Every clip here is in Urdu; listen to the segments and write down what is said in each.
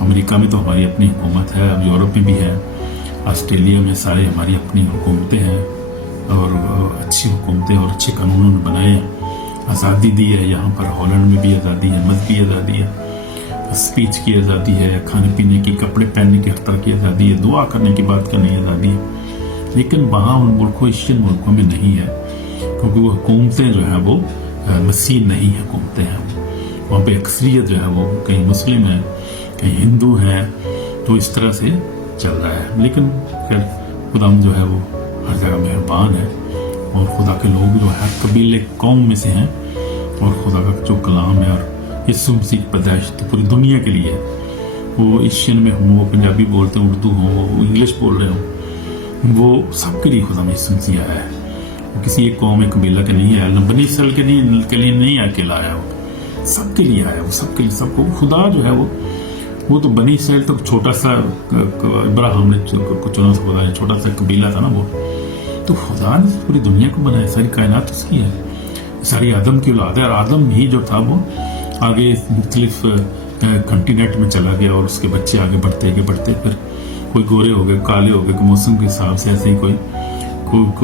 امریکہ میں تو ہماری اپنی حکومت ہے، اب یورپ میں بھی ہے، آسٹریلیا میں سارے ہماری اپنی حکومتیں ہیں اور اچھی حکومتیں اور اچھے قانونوں نے بنائے ہیں، آزادی دی ہے. یہاں پر ہالینڈ میں بھی آزادی ہے، مذہبی آزادی ہے، اسپیچ کی آزادی ہے، کھانے پینے کی، کپڑے پہننے کی، ہر طرح کی آزادی ہے، دعا کرنے کی، بات کرنے کی آزادی ہے. لیکن وہاں ان ملکوں، ایشین ملکوں میں نہیں ہے، کیونکہ وہ حکومتیں جو ہیں وہ مسیح نہیں حکومتیں ہیں. وہاں پہ اکثریت جو ہے وہ کہیں مسلم ہے، کہیں ہندو ہے، تو اس طرح سے چل رہا ہے. لیکن خیر خدا جو ہے وہ ہر جگہ مہربان ہے، اور خدا کے لوگ جو ہے قبیلے قوم میں سے ہیں، اور خدا کا جو کلام ہے اور یسوع مسیح کی پیدائش تو پوری دنیا کے لیے ہے. وہ ایشین میں ہوں، وہ پنجابی بولتے ہیں، اردو ہوں، وہ انگلش بول رہے ہوں، وہ سب کے لیے خدا میں یسوع مسیح آیا ہے. وہ کسی ایک قوم، ایک قبیلہ کے نہیں آیا، بنی اسرائیل کے لیے نہیں اکیلا آیا، وہ سب کے لیے آیا. وہ سب کے لیے، سب کو خدا جو ہے وہ تو بنی اسرائیل تو چھوٹا سا ابراہیم نے چنا سا خدا ہے، چھوٹا سا قبیلہ تھا نا وہ. تو خدا نے پوری دنیا کو بنایا، ساری کائنات اس کی ہے، ساری آدم کی اولاد ہے. اور آدم ہی جو تھا وہ آگے مختلف کنٹیننٹ میں چلا گیا، اور اس کے بچے آگے بڑھتے پھر کوئی گورے ہو گئے، کالے ہو گئے، موسم کے حساب سے ایسے ہی کوئی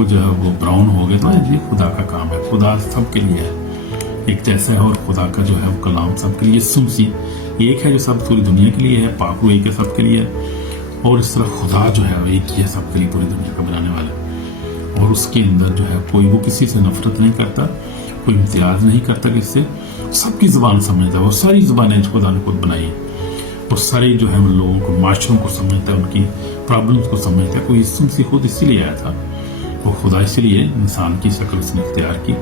جو ہے وہ براؤن ہو گیا. تو یہ خدا کا کام ہے، خدا سب کے لیے ہے، ایک جیسا ہے. اور خدا کا جو ہے وہ کلام سب کے لیے، یسوع مسیح ایک ہے جو سب پوری دنیا کے لیے ہے، پاک وہ ایک ہے سب کے لیے. اور اس طرح خدا جو ہے وہ ایک ہی ہے سب کے لیے، پوری دنیا کا بنانے والا. اور اس کے اندر جو ہے کوئی وہ کسی سے نفرت نہیں کرتا، کوئی امتیاز نہیں کرتا کسی سے، سب کی زبان سمجھتا ہے. وہ ساری زبانیں خدا نے خود بنائی ہیں، اور ساری جو ہے ان لوگوں کو، معاشروں کو سمجھتا ہے، ان کی پرابلمس کو سمجھتا ہے. کوئی یسوع مسیح خود اسی لیے آیا تھا، وہ خدا اسی لیے انسان کی شکل اس نے اختیار کی،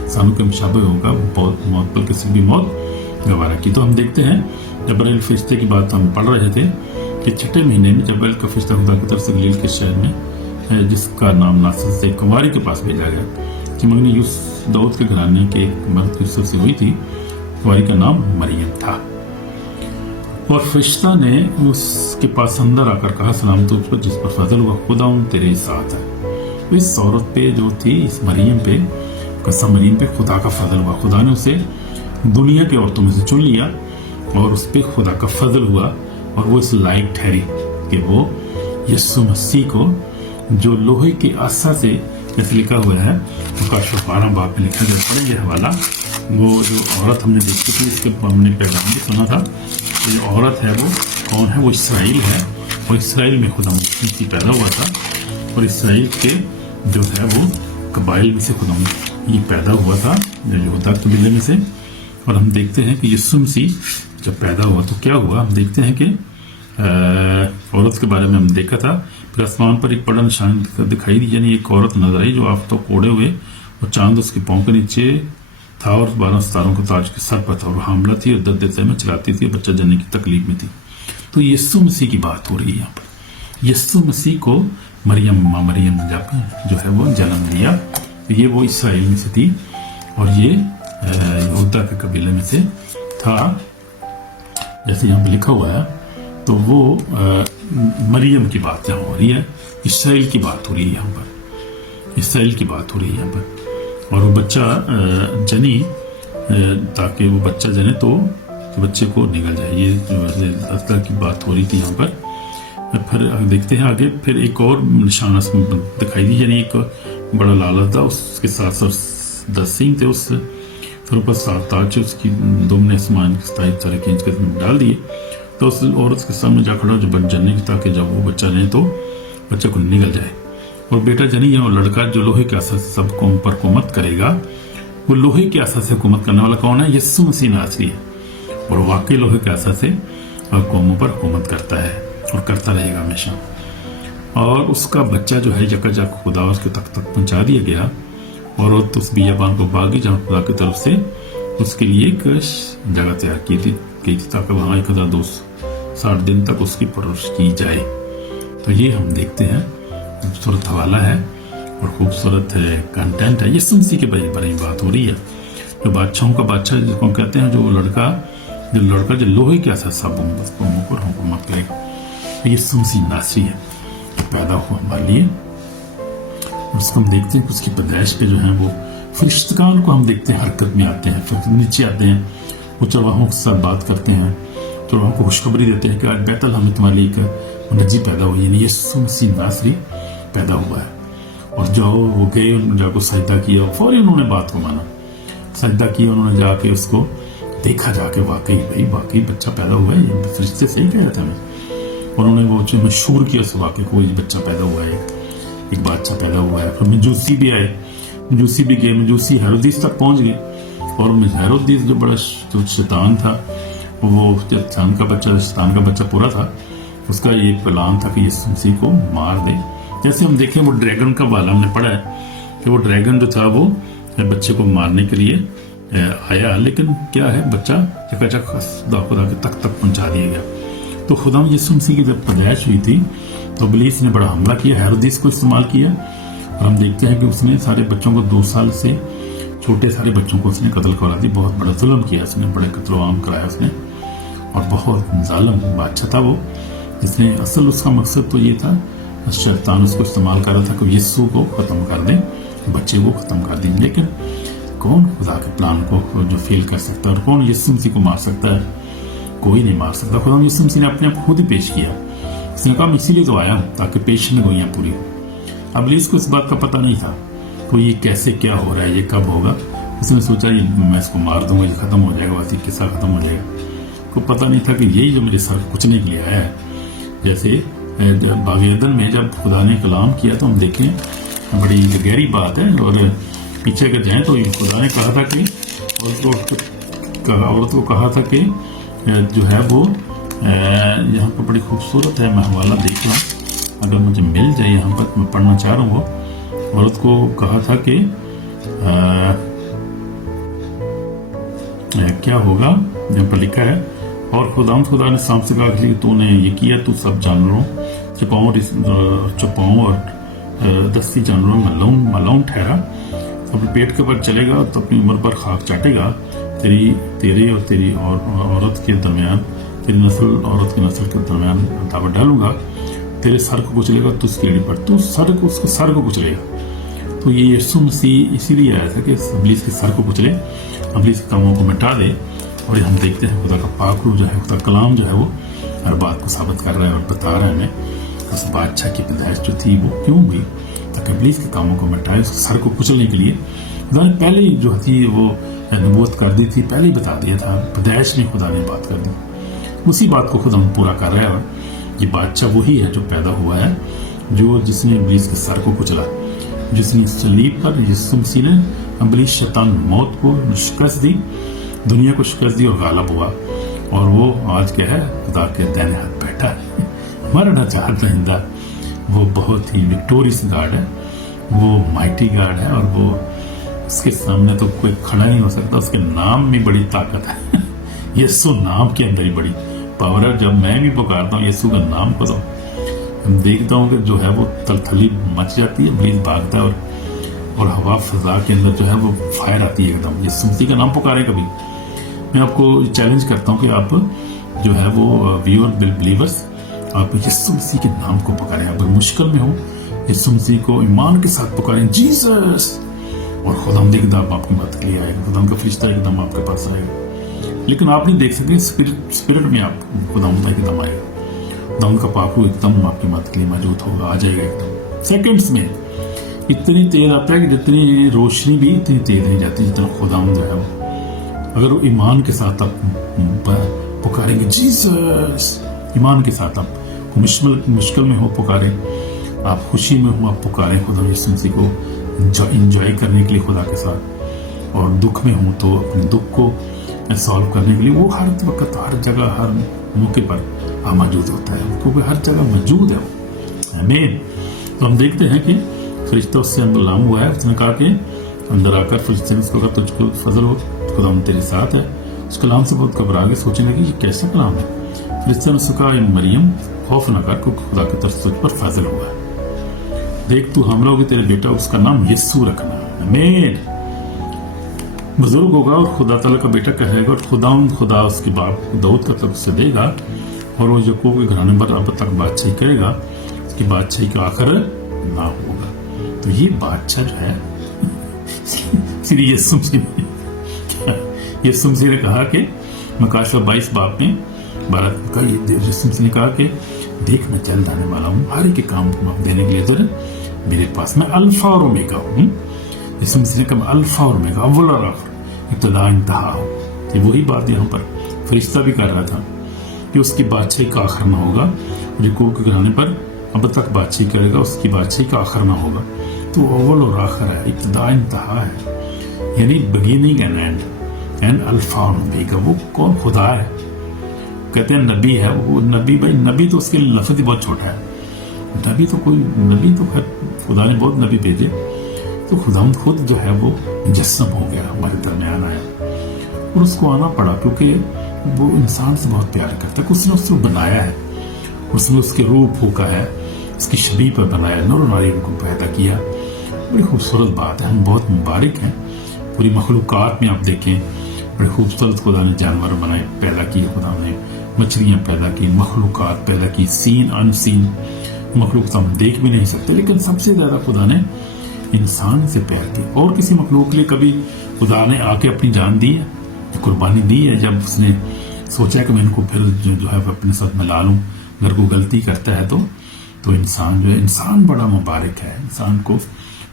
انسانوں کے مشابہ ہوگا، بہت موت پر کسی بھی موت گوارا کی. تو ہم دیکھتے ہیں جبرائیل فرشتے کی بات ہم پڑھ رہے تھے کہ چھٹے مہینے میں جبرائیل کا فرشتہ خدا کی طرف سے گلیل کے شہر میں، جس کا نام ناصرت سے کنواری کے پاس بھیجا گیا، کہ منگنی داؤد کے گھرانے کے ایک مرد کی سے ہوئی تھی، کنواری کا نام مریم تھا. اور فرشتہ نے اس کے پاس اندر آ کر کہا، سلام تو اس پر جس پر فضل ہوا، خدا تیرے ساتھ ہے. اس عورت پہ جو تھی، اس مریم پہ، قسم مریم پہ خدا کا فضل ہوا. خدا نے اسے دنیا کی عورتوں میں سے چن لیا، اور اس پہ خدا کا فضل ہوا، اور وہ اس لائق ٹھہری کہ وہ یسوع مسیح کو، جو لوہے کے عصا سے، جیسے لکھا ہوا ہے مکاشفہ 12 باب میں لکھا گیا، پڑھیں گے حوالہ. وہ جو عورت ہم نے دیکھی تھی، اس کے ہم نے پیغام بھی سنا تھا. یہ عورت ہے وہ کون ہے؟ وہ اسرائیل ہے، اور اسرائیل میں خدا مسیح پیدا ہوا تھا، اور اسرائیل کے جو ہے وہ قبائل میں سے خدا یہ پیدا ہوا تھا، یہودا قبیلے میں سے. اور ہم دیکھتے ہیں کہ یسوع مسیح جب پیدا ہوا تو کیا ہوا. ہم دیکھتے ہیں کہ عورت کے بارے میں ہم دیکھا تھا، پھر آسمان پر ایک بڑا نشان دکھائی دی، یعنی ایک عورت نظر آئی جو آفتاب کوڑے ہوئے، اور چاند اس کے پاؤں کے نیچے تھا، اور 12 ستاروں کا تاج کے سر پر تھا، اور حاملہ تھی، اور درد دل میں چلاتی تھی، اور بچہ جننے کی تکلیف میں تھی. تو یسوع مسیح کی بات ہو رہی ہے یہاں پر. یسوع مسیح کو مریم جب جو ہے وہ جنم دیا، یہ وہ اسرائیل میں سے تھی، اور یہ یہودا کے قبیلے میں سے تھا، جیسے یہاں پہ لکھا ہوا ہے. تو وہ مریم کی بات یہاں ہو رہی ہے، اسرائیل کی بات ہو رہی ہے یہاں پر، اسرائیل کی بات ہو رہی ہے یہاں پر. اور وہ بچہ جنی، تاکہ وہ بچہ جنے تو بچے کو نگل جائے، یہ جو اصل کی بات ہو رہی تھی یہاں پر. پھر دیکھتے ہیں آگے، پھر ایک اور نشان دکھائی دی، یعنی ایک بڑا لالہ تھا، اس کے ساتھ 10 سینگ تھے، اس سر پر 7 تاج، اس کی دم نے آسمان کی 27 تارے کھینچ کر ڈال دیے. تو اس عورت کے سامنے جا کھڑا جو جننے کی، تاکہ جب وہ بچہ جنے تو بچہ کو نگل جائے. اور بیٹا جنی ہے، اور لڑکا جو لوہے کے عصا سے سب قوم پر حکومت کرے گا. وہ لوہے کے عصا سے حکومت کرنے والا کون ہے؟ یسوع مسیح ناصری ہے، اور واقعی لوہے کے عصا سے قوموں پر حکومت کرتا ہے اور کرتا رہے گا ہمیشہ. اور اس کا بچہ جو ہے یکا جک خدا اس کے تک پہنچا دیا گیا، اور عورت اس بیابان کو باغی جہاں خدا کی طرف سے اس کے لیے ایک جگہ تیار کی تھی تاکہ وہاں 1260 دن تک اس کی پرورش کی جائے. تو یہ ہم دیکھتے ہیں، خوبصورت حوالہ ہے اور خوبصورت کنٹینٹ ہے. یسوع مسیح کے بارے میں بات ہو رہی ہے، جو بادشاہوں کا بادشاہ جس کو کہتے ہیں، جو لڑکا جو لوہے کے عصا سب قوموں پر حکومت کرے گا. یسوع مسیح ناصری ہے، پیدا ہوا ہمارے لیے. اس کو ہم دیکھتے ہیں کہ اس کی پیدائش پہ جو ہیں وہ فرشتگان کو ہم دیکھتے ہیں حرکت میں آتے ہیں، پھر نیچے آتے ہیں، وہ چرواہوں کے ساتھ بات کرتے ہیں. پتروں کو خوشخبری دیتے ہیں کہ آج بیت الحم میں تمہارے لیے ایک منجی پیدا ہوئی، یعنی یسوع مسیح ناصری پیدا ہوا ہے۔ اور جو وہ گئے، انہوں نے جا کو سجدہ کیا، فوری انہوں نے بات کو مانا، سجدہ کیا، انہوں نے جا کے اس کو دیکھا، جا کے واقعی بچہ پیدا ہوا ہے، یہ فرشتے صحیح کہہ رہے تھے ہمیں۔ انہوں نے وہ مشہور کیا اس واقعے کو، یہ بچہ پیدا ہوا ہے، ایک بادشاہ پیدا ہوا ہے۔ پھر مجوسی بھی آئے، مجوسی بھی گئے، مجوسی ہیرودیس تک پہنچ گئے، اور ہیرودیس جو بڑا شیطان تھا، وہ شیطان کا بچہ پورا تھا، اس کا یہ پلان تھا کہ یسوع مسیح کو مار دے۔ جیسے ہم دیکھیں وہ ڈریگن کا والا ہم نے پڑھا ہے کہ وہ ڈریگن جو تھا وہ بچے کو مارنے کے لیے آیا، لیکن کیا ہے، بچہ چکا خدا کے تک پہنچا دیا گیا۔ تو خدا یسوع مسیح کی جب پیدائش ہوئی تھی تو ابلیس نے بڑا حملہ کیا، ہیرودیس کو استعمال کیا، اور ہم دیکھتے ہیں کہ اس نے سارے بچوں کو 2 سال سے چھوٹے سارے بچوں کو اس نے قتل کروا دی، بہت بڑا ظلم کیا اس نے، بڑے قتل و عام کرایا اس نے، اور بہت ظالم بادشاہ تھا وہ، جس نے اصل اس کا مقصد تو یہ تھا، شیطان اس کو استعمال کر رہا تھا کہ یسوع کو ختم کر دیں، بچے کو ختم کر دیں، لیکن کون خدا کے پلان کو جو فیل کر سکتا ہے، اور کون یسوع مسیح کو مار سکتا ہے؟ کوئی نہیں مار سکتا۔ خدا یسوع مسیح نے اپنے آپ خود ہی پیش کیا، اس نے کہا میں اسی لیے تو آیا ہوں تاکہ پیشن گوئیاں پوری ہو۔ ابلیس کو اس بات کا پتہ نہیں تھا تو یہ کیسے کیا ہو رہا ہے، یہ کب ہوگا، اس نے سوچا میں اس کو مار دوں گا، یہ ختم ہو جائے گا، واسی قصہ ختم ہو جائے گا۔ کو پتہ نہیں تھا کہ یہی جو میرے سر کو کچلنے کے لیے آیا ہے۔ جیسے باغ عدن میں جب خدا نے کلام کیا تو ہم دیکھیں بڑی گہری بات ہے، اور پیچھے اگر جائیں تو خدا نے کہا تھا کہ عورت کو کہا تھا کہ جو ہے وہ یہاں پر بڑی خوبصورت ہے، میں حوالہ دیکھ لوں اگر مجھے مل جائے، یہاں پر میں پڑھنا چاہ رہا ہوں۔ وہ عورت کو کہا تھا کہ کیا ہوگا، یہاں پر لکھا ہے، اور خدا نے سانپ سے کہا کہ تو نے یہ کیا، تو سب جانوروں چپاؤں اور دستی جانوروں میں ملون ٹھہرا، اپنے پیٹ کے اوپر چلے گا تو اپنی عمر پر خاک چاٹے گا، تیرے اور تیری عورت کے درمیان، تیری نسل عورت کی نسل کے درمیان دعوت ڈالوں گا، تیرے سر کو کچلے گا تو اس کی ایڑی پر، تو اس کے سر کو کچلے گا۔ تو یہ یسوع مسیح اسی لیے آیا تھا کہ ابلیس کے سر کو کچلے، ابلیس کے کاموں کو مٹا دے، اور یہ ہم دیکھتے ہیں خدا کا پاک روح جو ہے، خدا کلام جو ہے وہ ہر بات کو ثابت کر رہا ہے اور بتا رہا ہے ہمیں اس بادشاہ کی پیدائش جو تھی وہ کیوں ہوئی، تاکہ ابلیس کے کاموں کو مٹائے، اس کے سر کو کچلنے کے لیے۔ خدا نے پہلے ہی جو تھی وہ نبوت کر دی تھی، پہلے ہی بتا دیا تھا، پیدائش میں خدا نے بات کر دی، اسی بات کو خدا پورا کر رہا ہے، اور یہ بادشاہ وہی ہے جو پیدا ہوا ہے، جس نے ابلیس کے سر کو کچلا، جس نے صلیب پر یسوع مسیح نے ابلیس شیطان موت کو شکست دی، دنیا کو شکست دی اور غالب ہوا، اور وہ آج کیا ہے، خدا کے دائیں ہاتھ بیٹھا ہے، ہمارا نجات دہندہ، وہ بہت ہی وکٹوریس گاڈ ہے، وہ مائٹی گاڈ ہے، اور وہ اس کے سامنے تو کوئی کھڑا نہیں ہو سکتا، اس کے نام میں بڑی طاقت ہے، یسوع نام کے اندر ہی بڑی پاور ہے۔ جب میں بھی پکارتا ہوں یسوع کا نام کو تو دیکھتا ہوں کہ جو ہے وہ تلتھلی مچ جاتی ہے، ابلیس بھاگتا ہے، اور ہوا فضا کے اندر جو ہے وہ فائر آتی ہے ایک دم۔ یسوع مسیح کا نام پکارے کبھی، میں آپ کو چیلنج کرتا ہوں کہ آپ جو ہے وہ ویور بلیورز، آپ یسوع مسیح کے نام کو پکاریں، اگر مشکل میں ہو یسوع مسیح کو ایمان کے ساتھ پکاریں، جیسس، اور خدا ایک دم آپ کی مدد کے لیے آئے گا، خدا کا فرشتہ ایک دم آپ کے پاس آئے گا، لیکن آپ نہیں دیکھ سکتے، اسپرٹ میں آپ خدا ایک دم آئے گا، خدا کا پاک ایک دم آپ کی مدد کے لیے موجود ہوگا، آ جائے گا ایک دم سیکنڈز میں، اتنی تیز آتا ہے کہ جتنی روشنی بھی اتنی تیز نہیں جاتی جتنا خدا جو ہے وہ، اگر وہ ایمان کے ساتھ آپ پکاریں گے جیسس، ایمان کے ساتھ آپ مشکل میں ہو پکاریں، آپ خوشی میں ہو آپ پکاریں خدا یسوع مسیح کو انجوائے کرنے کے لیے خدا کے ساتھ، اور دکھ میں ہوں تو اپنے دکھ کو سالو کرنے کے لیے وہ ہر وقت ہر جگہ ہر موقع پر موجود ہوتا ہے، کیونکہ ہر جگہ موجود ہے وہ، آمین۔ تو ہم دیکھتے ہیں کہ فرشتہ اس سے غلام ہوا ہے، اس نے کہا کہ اندر آ کر فرشتے نے اس کو کہا تجھ کو فضل ہو، خدا تیرے ساتھ ہے۔ اس کلام سے بہت گھبرا کے سوچنے لگی یہ کیسا کلام ہے، فرشتے نے اس کو کہا مریم خوف نہ کر کیونکہ خدا کی طرف سے تجھ پر فضل ہوا ہے، دیکھ تو حاملہ ہوگی، تیرے بیٹا اس کا نام یسوع رکھنا، آمین۔ بزرگ ہوگا اور خدا تعالیٰ کا بیٹا کہے گا، اور خدا اس کے باپ داؤد کا طرف سے دے گا، اور وہ یعقوب کے گھرانے پر اب تک بادشاہی کرے گا، اس کی بادشاہی کا آخر نہ ہوگا۔ تو یہ بادشاہ جو ہے یسوع مسیح نے کہا کہ مکاشفہ 22 باب میں بارات کا یسوع مسیح نے کہا کہ دیکھ میں جلد آنے والا ہوں، ہر ایک کام کو دینے کے لیے تو میرے پاس میں الفا اور اومیگا ہوں. یسوع مسیح نے کہا الفا اور اومیگا، اول اور آخر، ابتدا انتہا ہوں. یہ وہی بات یہاں پر فرشتہ بھی کر رہا تھا کہ اس کی بادشاہی کا آخر نہ ہوگا. یعقوب کے گھرانے پر اب تک بادشاہی کرے گا، اس کی بادشاہی کا آخر نہ ہوگا. تو اول اور آخر ہے، ابتدا انتہا ہے، یعنی بگیننگ اینڈ الفا اور اومیگا. وہ کون؟ خدا ہے. کہتے ہیں نبی ہے وہ. نبی بھائی نبی تو اس کے لفظ ہی بہت چھوٹا ہے. نبی تو خیر خدا نے بہت نبی بھیجے. تو خدا خود جو ہے وہ مجسم ہو گیا، ہمارے درمیان آیا اور اس کو آنا پڑا کیونکہ وہ انسان سے بہت پیار کرتا ہے. اس نے اس کو بنایا ہے، اس نے اس کے روح پھونکا ہے، اس کی شبیہ پر بنایا، نور و ناری کو پیدا کیا. بڑی خوبصورت بات ہے. ہم بہت مبارک ہیں. پوری مخلوقات میں آپ دیکھیں بڑے خوبصورت خدا نے جانور بنائے، پیدا کیے. خدا نے مچھلیاں پیدا کی، مخلوقات پیدا کی، سین ان سین مخلوق تو ہم دیکھ بھی نہیں سکتے. لیکن سب سے زیادہ خدا نے انسان سے پیار کی. اور کسی مخلوق کے لیے کبھی خدا نے آ کے اپنی جان دی ہے، قربانی دی ہے؟ جب اس نے سوچا کہ میں ان کو پھر جو ہے اپنے ساتھ ملا لوں، اگر کوئی غلطی کرتا ہے تو انسان جو ہے، انسان بڑا مبارک ہے. انسان کو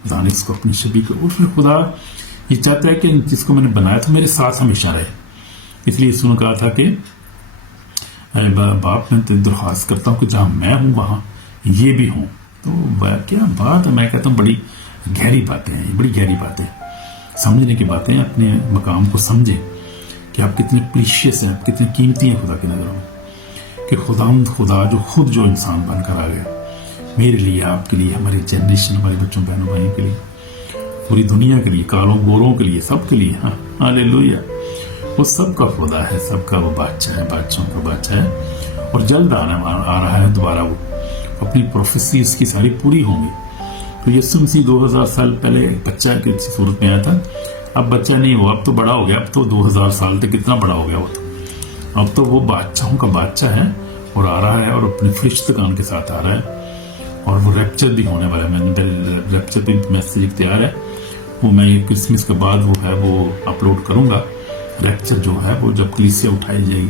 خدا نے اس کو اپنی شبیہ کو، اور پھر خدا یہ چاہتا ہے کہ جس کو میں نے بنایا تھا میرے ساتھ ہمیشہ رہے. اس لیے اس نے کہا تھا کہ باپ میں درخواست کرتا ہوں کہ جہاں میں ہوں وہاں یہ بھی ہوں. تو کیا بات ہے! میں کہتا ہوں بڑی گہری باتیں ہیں، بڑی گہری باتیں، سمجھنے کی باتیں. اپنے مقام کو سمجھیں کہ آپ کتنے پریشیس ہیں، آپ کتنے قیمتی ہیں خدا کی نظروں میں. کہ خدا جو خود جو انسان بن کر آ گیا میرے لیے، آپ کے لیے، ہماری جنریشن، ہمارے بچوں بہنوں بھائیوں کے لیے، پوری دنیا کے لیے، کالوں گوروں کے لیے، سب کے لیے. ہاں ہاللیلویا. وہ سب کا خدا ہے، سب کا وہ بادشاہ ہے، بادشاہوں کا بادشاہ ہے. اور جلد آ رہا ہے دوبارہ. وہ اپنی پروفیسی اس کی ساری پوری ہوں گی. تو یسوع مسیح 2000 سال پہلے ایک بچہ کی صورت میں آیا تھا. اب بچہ نہیں ہوا، اب تو بڑا ہو گیا. اب تو 2000 سال تک کتنا بڑا ہو گیا وہ تو. اب تو وہ بادشاہوں کا بادشاہ ہے اور آ رہا ہے، اور اپنے فرشتگان کے ساتھ آ رہا ہے. اور وہ ریپچر بھی ہونے والا ہے. میں نے ریپچر بھی میسیج تیار ہے، وہ میں کرسمس کے بعد وہ ہے وہ اپلوڈ کروں گا. ریپچر جو ہے وہ جب کلیسیا اٹھائی جائے گی،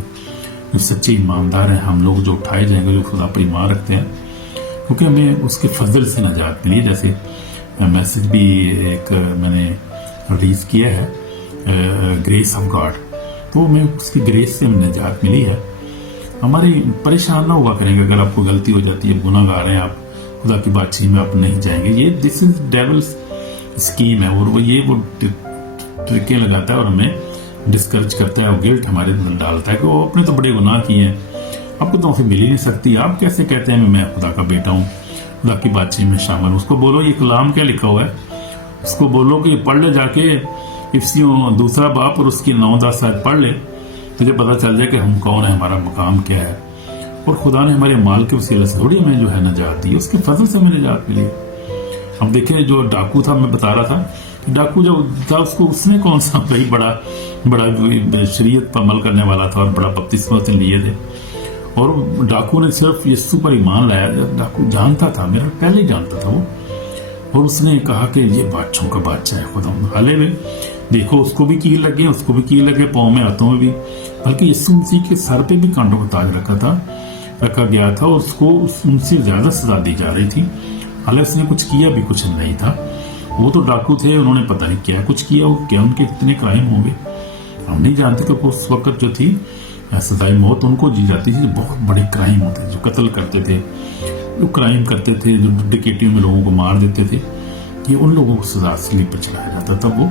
جو سچے ایماندار ہیں ہم لوگ، جو اٹھائے جائیں گے، جو خدا پر ایمان رکھتے ہیں، کیونکہ ہمیں اس کے فضل سے نجات ملی. جیسے میسیج بھی ایک میں نے ریلیز کیا ہے، گریس آف گاڈ. تو ہمیں اس کی گریس سے ہمیں نجات ملی ہے. ہماری پریشان نہ ہوا کریں گے اگر آپ کو غلطی ہو جاتی ہے، گناہ گار ہیں آپ، خدا کی بادشاہی میں آپ نہیں جائیں گے. یہ دس از ڈیولس اسکیم ہے، اور وہ ٹرکیں لگاتا ہے اور ہمیں ڈسکریج کرتا ہے. وہ گلٹ ہمارے اندر ڈالتا ہے کہ وہ اپنے تو بڑے گناہ کیے ہیں، آپ کو تو وہاں سے مل ہی نہیں سکتی. آپ کیسے کہتے ہیں میں خدا کا بیٹا ہوں، خدا کی بادشاہی میں شامل ہوں؟ اس کو بولو یہ کلام کیا لکھا ہوا ہے، اس کو بولو کہ پڑھ لے جا کے افسیوں دوسرا باپ اور اس کی 9-10 آیت پڑھ لے، تجھے پتا چل جائے کہ ہم کون ہیں، ہمارا مقام کیا ہے. اور خدا نے ہمارے مال کے وسیلے سے تھوڑی ہمیں جو ہے نجات دی، اس کے فضل سے ہمیں نجات ملی. اب دیکھیں جو ڈاکو تھا، میں بتا رہا تھا، ڈاکو جب تھا اس نے کون سا بھائی بڑا شریعت پر عمل کرنے والا تھا اور بڑا بپتسمہ اس نے لیے تھے. اور ڈاکو نے صرف یسوع پر ایمان لایا. ڈاکو جانتا تھا، میرا پہلے ہی جانتا تھا وہ، اور اس نے کہا کہ یہ بادشاہوں کا بادشاہ ہے خدا. حالے میں دیکھو اس کو بھی کیل لگے، اس کو بھی کیل لگے، پاؤں میں ہاتھوں میں بھی، بلکہ یسوع مسیح کے سر پہ بھی کانٹوں کا تاج رکھا گیا تھا، اور اس کو ان سے زیادہ سزا دی جا رہی تھی. حالانکہ اس نے کچھ کیا بھی کچھ نہیں تھا. وہ تو ڈاکو تھے، انہوں نے پتہ نہیں کیا کچھ کیا، کیا ان کے اتنے کرائم ہوں گے ہم نہیں جانتے. کہ اس وقت جو تھی سزائے موت ان کو دی جاتی تھی. بہت بڑے کرائم ہوتے تھے، جو قتل کرتے تھے، جو کرائم کرتے تھے، جو ڈکیٹیوں میں لوگوں کو مار دیتے تھے، یہ ان لوگوں کو سزا سلیب پہ چڑھایا جاتا تھا. وہ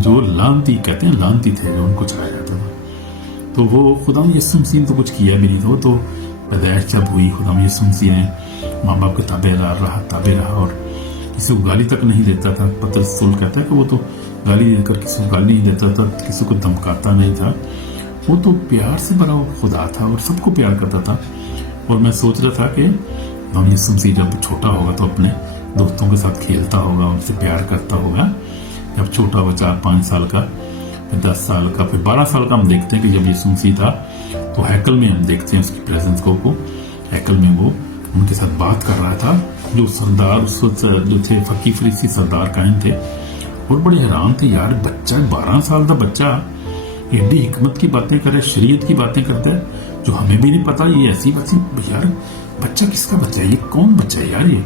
جو لانتی کہتے ہیں، لانتی تھے، جو ان کو چڑھایا جاتا تھا. تو وہ خدا یسوع مسیح نے تو کچھ کیا بھی نہیں تھا. وہ تو پیدائش جب ہوئی، خدا یسوع مسیح نے ماں باپ کے تابع رہا اور کسی کو گالی تک نہیں دیتا تھا. پترس رسول کہتا ہے کہ وہ تو گالی دے کر کسی کو گالی نہیں دیتا تھا، کسی کو دھمکاتا نہیں تھا. وہ تو پیار سے بھرا خدا تھا اور سب کو پیار کرتا تھا. اور میں سوچ رہا تھا کہ یسوع مسیح جب چھوٹا ہوگا تو اپنے دوستوں کے ساتھ کھیلتا ہوگا، ان سے پیار کرتا ہوگا. جب چھوٹا ہوگا 4-5 سال کا، پھر 10 سال کا، پھر 12 سال کا، ہم دیکھتے ہیں کہ جب یسوع مسیح تھا تو ہیکل میں ہم دیکھتے ہیں اس کی پریزنس کو. ہیکل میں وہ ان کے ساتھ بات کر رہا تھا. جو سردار اس وقت جو تھے، فقی فریسی سردار قائم تھے، اور بڑے حیران تھے، یار بچہ 12 سال کا بچہ ایڈی حکمت کی باتیں کرے، شریعت کی باتیں کرتا ہے. جو ہمیں بھی نہیں پتا یہ ایسی بات یار بچہ کس کا بچہ ہے, یہ کون بچہ ہے یار. یہ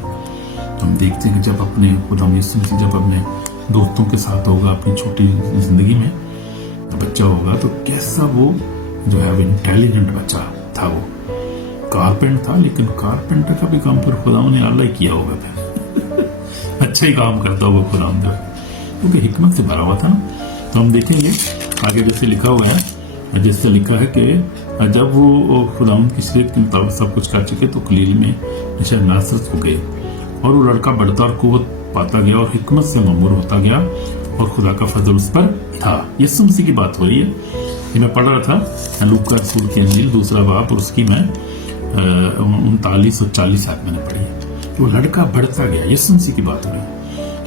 ہم دیکھتے ہیں کہ جب اپنے خدا یسوع مسیح جب اپنے دوستوں کے ساتھ ہوگا اپنی چھوٹی زندگی میں بچہ ہوگا تو کیسا وہ جو ہے انٹیلیجنٹ بچہ تھا. وہ کارپینٹ تھا لیکن کارپینٹر کا بھی کام پھر خدا نے اللہ ہی کیا ہوگا پھر اچھا ہی کام کرتا ہوگا خدا کیونکہ حکمت سے بھرا ہوا تھا نا. تو ہم دیکھیں گے آگے جیسے لکھا ہوا ہے, جس سے لکھا ہے کہ جب وہ خدا کی شریعت کے مطابق سب کچھ کر چکے تو خلیل میں شہر ناصرت ہو گئے اور وہ لڑکا بڑھتا اور قوت پاتا گیا اور حکمت سے مامور ہوتا گیا اور خدا کا فضل اس پر تھا. یسوع مسیح کی بات ہو رہی ہے. یہ میں پڑھ رہا تھا لوکا رسول کی انجیل 2 باب اور اس کی میں 39 اور 40 آیت میں نے پڑھی ہے. وہ لڑکا بڑھتا گیا, یسوع مسیح کی بات ہو رہی ہے.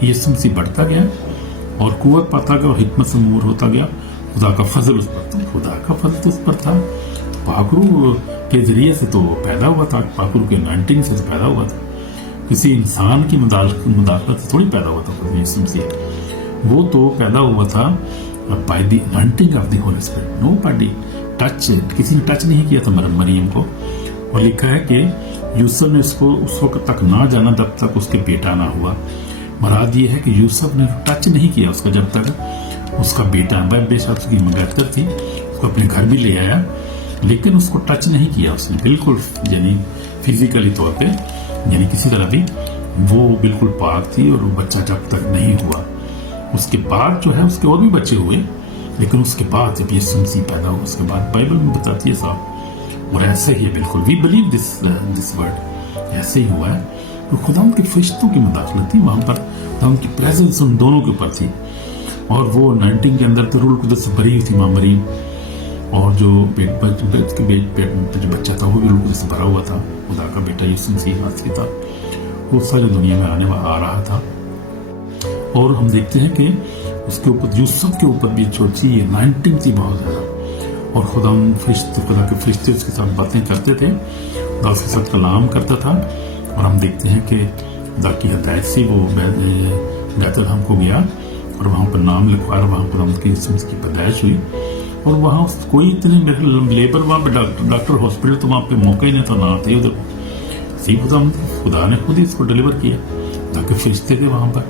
یسوع مسیح بڑھتا گیا اور قوت پاتا گیا اور حکمت سے مامور ہوتا گیا. خدا کا فضل اس پر تھا. خدا کا فضل تو اس پر تھا. پاکرو کے ذریعے سے تو پیدا ہوا تھا, پاکرو کے انٹنگ سے تو پیدا ہوا تھا, کسی انسان کی مداخلت سے تھوڑی پیدا ہوا تھا. یسوع مسیح وہ تو پیدا ہوا تھا by the anointing of the Holy Spirit. No body touch, کسی نے ٹچ نہیں کیا تھا مریم کو. اور لکھا ہے کہ یوسف نے اس کو اس وقت تک نہ جانا جب تک اس کے بیٹا نہ ہوا. مراد یہ ہے کہ یوسف نے ٹچ نہیں کیا اس کا جب تک اس کا بیٹا, بے شک اس کی مگتر تھی, اس کو اپنے گھر بھی لے آیا لیکن اس کو ٹچ نہیں کیا اس نے بالکل, یعنی فزیکلی طور پہ, یعنی کسی طرح بھی وہ بالکل پاک تھی. اور وہ بچہ جب تک نہیں ہوا, اس کے بعد جو ہے اس کے اور بھی بچے ہوئے لیکن اس کے بعد جب یسوع مسیح پیدا ہوا اس کے بعد بائبل میں بتاتی ہے صاحب. اور ایسے ہی بالکل وی بلیو دس ورڈ, ایسے ہی ہوا ہے. تو خدا ان کے فرشتوں کی مداخلت تھی وہاں پر, خدا ان کی پریزنس ان دونوں کے اوپر تھی. اور وہ 19 کے اندر تو روح القدس سے بھری ہوئی تھی ماں مریم, اور جو بچہ تھا وہ بھی روح القدس سے بھرا ہوا تھا. خدا کا بیٹا یسوع مسیح واسطے تھا, وہ ساری دنیا میں آ رہا تھا. اور ہم دیکھتے ہیں کہ اس کے اوپر یوسف کے اوپر بھی جو تھی 19 تھی بہت زیادہ. اور خدا کے فرشتے اس کے ساتھ باتیں کرتے تھے, خدا اس کے ساتھ کلام کرتا تھا. اور ہم دیکھتے ہیں کہ خدا کی ہدایت سے وہ بیت الحم کو گیا اور وہاں پر نام لکھوایا, وہاں پر ہم کی پیدائش ہوئی. اور وہاں کوئی اتنے لیبر وہاں پہ ڈاکٹر ہاسپٹل تو وہاں پہ موقع ہی نہیں تھا, نہ تھے ادھر. خدا نے خود ہی اس کو ڈلیور کیا, خدا کے فرشتے تھے وہاں پر.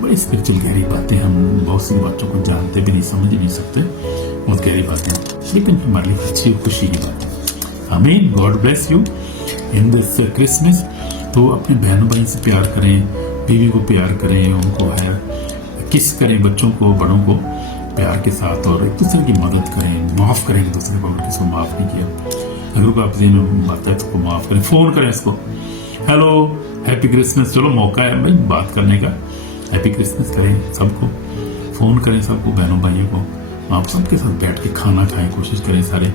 بڑی اسپرچل گہری باتیں, ہم بہت سی باتوں کو جانتے بھی نہیں, سمجھ نہیں سکتے, بہت گہری باتیں, لیکن ہمارے لیے اچھی خوشی کی بات ہے. آمین. God bless you in this Christmas. تو اپنے بہنوں بھائی سے پیار کریں, بیوی کو پیار کریں, ان کو ہے کس کریں, بچوں کو بڑوں کو پیار کے ساتھ, اور ایک دوسرے کی مدد کریں, معاف کریں ایک دوسرے کو. اگر کسی کو معاف نہیں کیا اگر آپ ذہن میں آتا ہے تو کو معاف کریں, فون کریں اس کو, ہیلو ہیپی کرسمس. چلو موقع ہے بھائی بات کرنے کا, ہیپی کرسمس کریں سب کو, فون کریں سب کو, بہنوں بھائیوں کو. آپ سب کے ساتھ بیٹھ کے کھانا کھائیں, کوشش کریں سارے